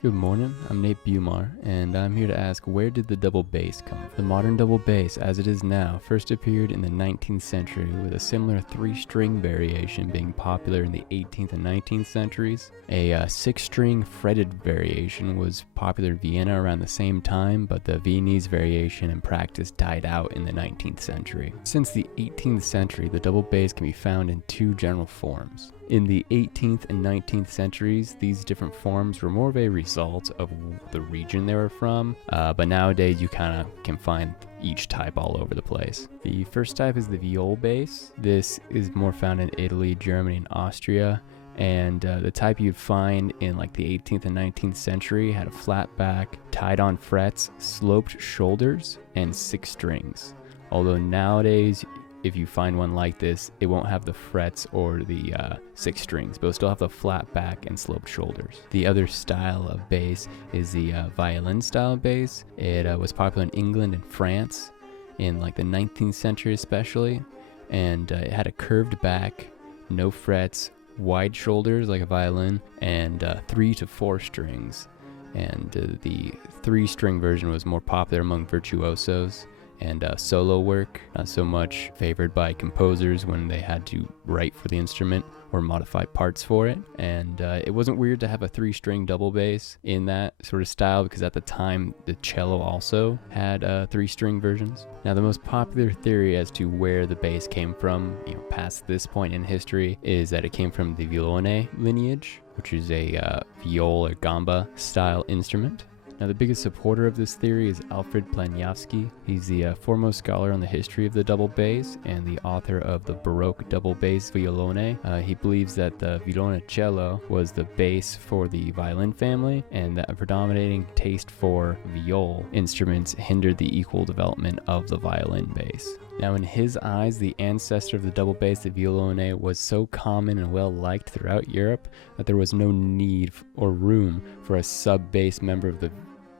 Good morning, I'm Nate BeuMaher, and I'm here to ask, where did the double bass come from? The modern double bass, as it is now, first appeared in the 19th century, with a similar 3-string variation being popular in the 18th and 19th centuries. A 6-string fretted variation was popular in Vienna around the same time, but the Viennese variation in practice died out in the 19th century. Since the 18th century, the double bass can be found in 2 general forms. In the 18th and 19th centuries, these different forms were more of a result of the region they were from, but nowadays you kind of can find each type all over the place. The first type is the viol bass. This is more found in Italy, Germany, and Austria, and the type you'd find in like the 18th and 19th century had a flat back, tied on frets, sloped shoulders, and 6 strings. Although nowadays, if you find one like this, it won't have the frets or the 6 strings, but it'll still have the flat back and sloped shoulders. The other style of bass is the violin style bass. It was popular in England and France in like the 19th century especially, and it had a curved back, no frets, wide shoulders like a violin, and 3 to 4 strings. And the 3-string version was more popular among virtuosos and solo work, not so much favored by composers when they had to write for the instrument or modify parts for it. And it wasn't weird to have a 3-string double bass in that sort of style, because at the time the cello also had 3-string versions. Now, the most popular theory as to where the bass came from, past this point in history, is that it came from the violone lineage, which is a viol or gamba style instrument. Now, the biggest supporter of this theory is Alfred Planyavsky. He's the foremost scholar on the history of the double bass and the author of the Baroque double bass violone. He believes that the violoncello was the bass for the violin family, and that a predominating taste for viol instruments hindered the equal development of the violin bass. Now, in his eyes, the ancestor of the double bass, the violone, was so common and well liked throughout Europe that there was no need or room for a sub-bass member of the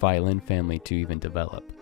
violin family to even develop.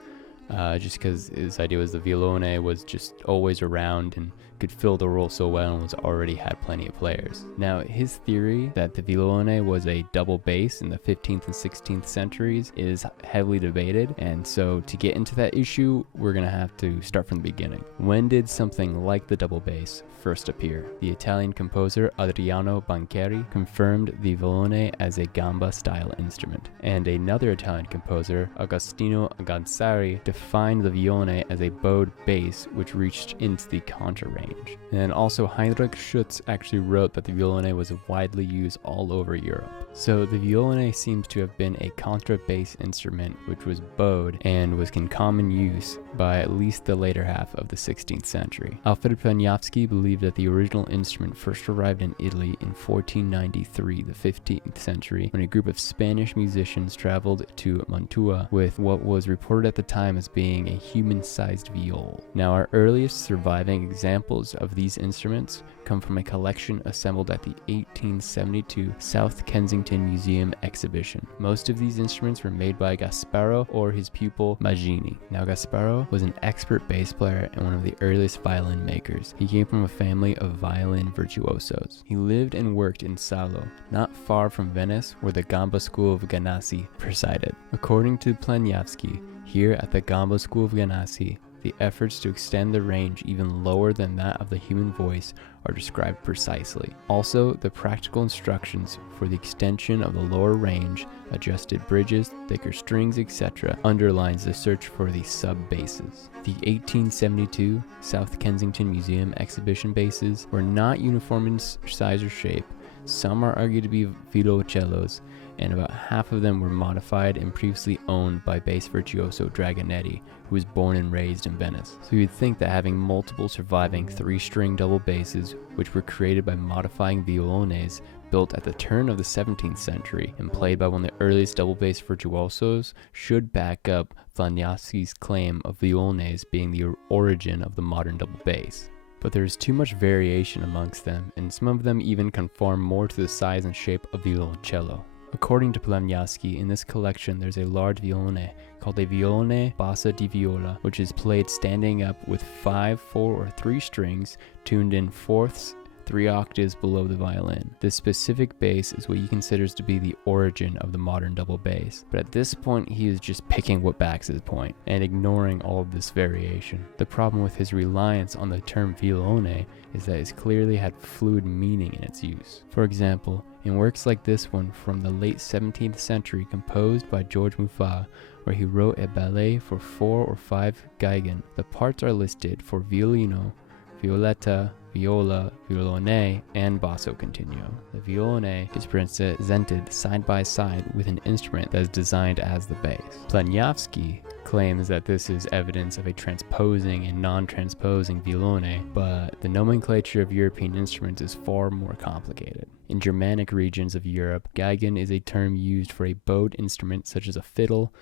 Just because his idea was the violone was just always around and could fill the role so well and already had plenty of players. Now, his theory that the violone was a double bass in the 15th and 16th centuries is heavily debated, and so to get into that issue, we're going to have to start from the beginning. When did something like the double bass first appear? The Italian composer Adriano Banchieri confirmed the violone as a gamba-style instrument, and another Italian composer, Agostino Gansari, defined the violone as a bowed bass which reached into the contra range. And also Heinrich Schütz actually wrote that the violone was widely used all over Europe. So the violone seems to have been a contrabass instrument which was bowed and was in common use by at least the later half of the 16th century. Alfred Planyavsky believed that the original instrument first arrived in Italy in 1493, the 15th century, when a group of Spanish musicians traveled to Mantua with what was reported at the time as being a human-sized viol. Now, our earliest surviving examples of these instruments come from a collection assembled at the 1872 South Kensington Museum exhibition. Most of these instruments were made by Gasparo or his pupil Maggini. Now, Gasparo was an expert bass player and one of the earliest violin makers. He came from a family of violin virtuosos. He lived and worked in Salo, not far from Venice, where the Gamba School of Ganassi presided. According to Planyavsky, here at the Gamba School of Ganassi, the efforts to extend the range even lower than that of the human voice are described precisely. Also, the practical instructions for the extension of the lower range, adjusted bridges, thicker strings, etc., underlines the search for the sub-basses. The 1872 South Kensington Museum exhibition basses were not uniform in size or shape. Some are argued to be violoncellos, and about half of them were modified and previously owned by bass virtuoso Dragonetti, who was born and raised in Venice. So you'd think that having multiple surviving 3-string double basses, which were created by modifying violones built at the turn of the 17th century and played by one of the earliest double bass virtuosos, should back up Planyavsky's claim of violones being the origin of the modern double bass. But there is too much variation amongst them, and some of them even conform more to the size and shape of the violoncello. According to Planyavsky, in this collection there's a large violone called a violone bassa di viola, which is played standing up with 5, 4, or 3 strings tuned in fourths, 3 octaves below the violin. This specific bass is what he considers to be the origin of the modern double bass, but at this point he is just picking what backs his point and ignoring all of this variation. The problem with his reliance on the term violone is that it clearly had fluid meaning in its use. For example, in works like this one from the late 17th century composed by George Muffat, where he wrote a ballet for 4 or 5 geigen, the parts are listed for violino, violetta, viola, violone, and basso continuo. The violone is presented side by side with an instrument that is designed as the bass. Planyavsky claims that this is evidence of a transposing and non-transposing violone, but the nomenclature of European instruments is far more complicated. In Germanic regions of Europe, geigen is a term used for a bowed instrument such as a fiddle,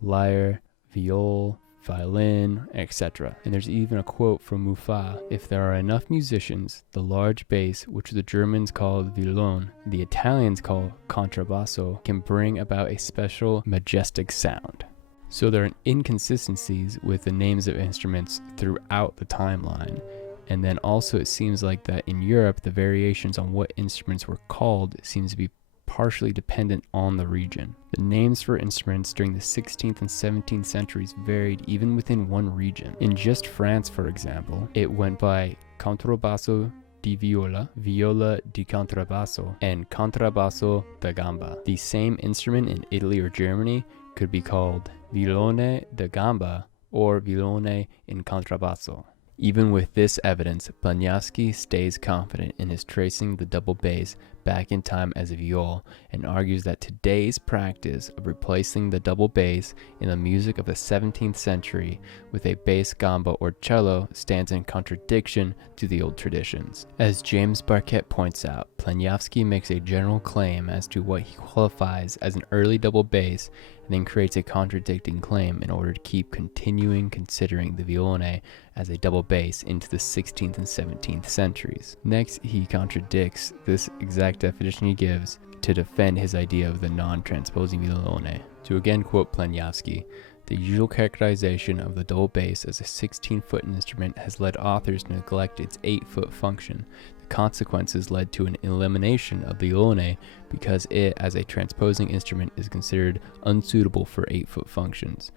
lyre, viol, violin, etc. And there's even a quote from Muffat: "If there are enough musicians, the large bass, which the Germans call violon, the Italians call contrabbasso, can bring about a special majestic sound." So there are inconsistencies with the names of instruments throughout the timeline. And then also it seems like that in Europe, the variations on what instruments were called seems to be partially dependent on the region. The names for instruments during the 16th and 17th centuries varied even within one region. In just France, for example, it went by contrabbasso di viola, viola di contrabbasso, and contrabbasso da gamba. The same instrument in Italy or Germany could be called violone da gamba or violone in contrabbasso. Even with this evidence, Planyavsky stays confident in his tracing the double bass back in time as a viol, and argues that today's practice of replacing the double bass in the music of the 17th century with a bass gamba or cello stands in contradiction to the old traditions. As James Barquette points out, Planyavsky makes a general claim as to what he qualifies as an early double bass, and then creates a contradicting claim in order to keep continuing considering the violone as a double bass into the 16th and 17th centuries. Next, he contradicts this exact definition he gives to defend his idea of the non-transposing violone. To again quote Planyavsky, "The usual characterization of the double bass as a 16-foot instrument has led authors to neglect its 8-foot function. The consequences led to an elimination of the violone because it, as a transposing instrument, is considered unsuitable for 8-foot functions.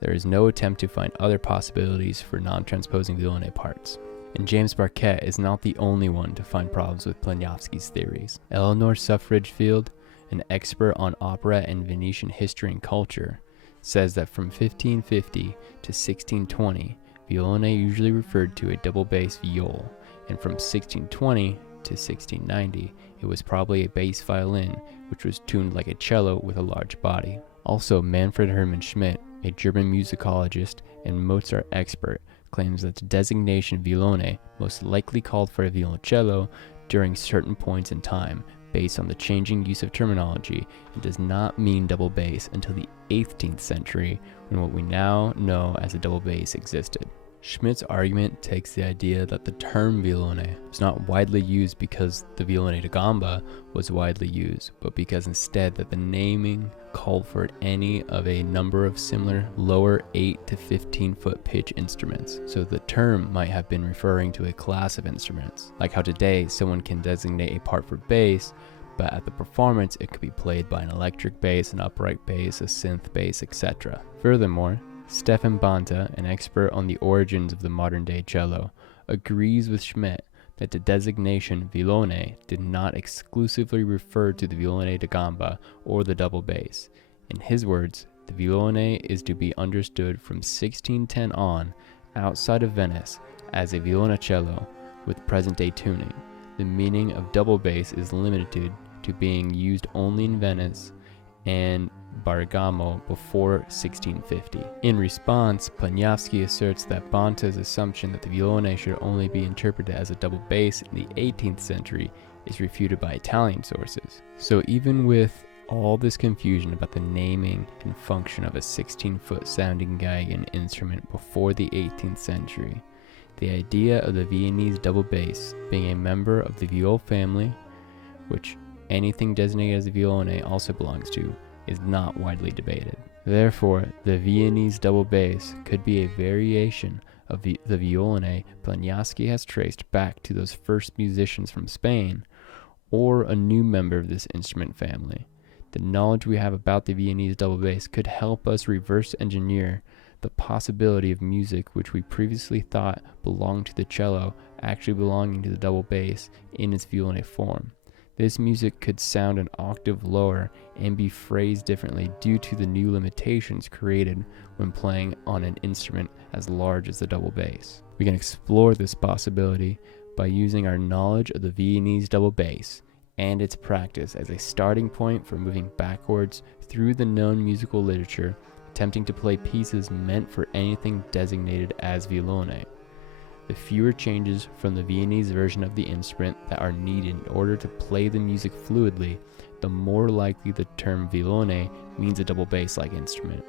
There is no attempt to find other possibilities for non-transposing violone parts." And James Barquette is not the only one to find problems with Planyavsky's theories. Eleanor Suffridgefield, an expert on opera and Venetian history and culture, says that from 1550 to 1620, violone usually referred to a double bass viol, and from 1620 to 1690, it was probably a bass violin, which was tuned like a cello with a large body. Also, Manfred Hermann Schmidt, a German musicologist and Mozart expert, claims that the designation violone most likely called for a violoncello during certain points in time, based on the changing use of terminology, and does not mean double bass until the 18th century, when what we now know as a double bass existed. Schmidt's argument takes the idea that the term violone was not widely used because the violone da gamba was widely used, but because instead that the naming called for any of a number of similar lower 8 to 15-foot pitch instruments. So the term might have been referring to a class of instruments, like how today someone can designate a part for bass, but at the performance it could be played by an electric bass, an upright bass, a synth bass, etc. Furthermore, Stefan Banta, an expert on the origins of the modern-day cello, agrees with Schmidt that the designation violone did not exclusively refer to the violone da gamba or the double bass. In his words, the violone is to be understood from 1610 on, outside of Venice, as a violoncello with present-day tuning. The meaning of double bass is limited to being used only in Venice and Bergamo before 1650. In response, Planyavsky asserts that Banta's assumption that the violone should only be interpreted as a double bass in the 18th century is refuted by Italian sources. So even with all this confusion about the naming and function of a 16-foot sounding geigen instrument before the 18th century, the idea of the Viennese double bass being a member of the viol family, which anything designated as a violone also belongs to, is not widely debated. Therefore, the Viennese double bass could be a variation of the violone Planyavsky has traced back to those first musicians from Spain, or a new member of this instrument family. The knowledge we have about the Viennese double bass could help us reverse engineer the possibility of music which we previously thought belonged to the cello actually belonging to the double bass in its violone form. This music could sound an octave lower and be phrased differently due to the new limitations created when playing on an instrument as large as the double bass. We can explore this possibility by using our knowledge of the Viennese double bass and its practice as a starting point for moving backwards through the known musical literature, attempting to play pieces meant for anything designated as violone. The fewer changes from the Viennese version of the instrument that are needed in order to play the music fluidly, the more likely the term violone means a double bass-like instrument.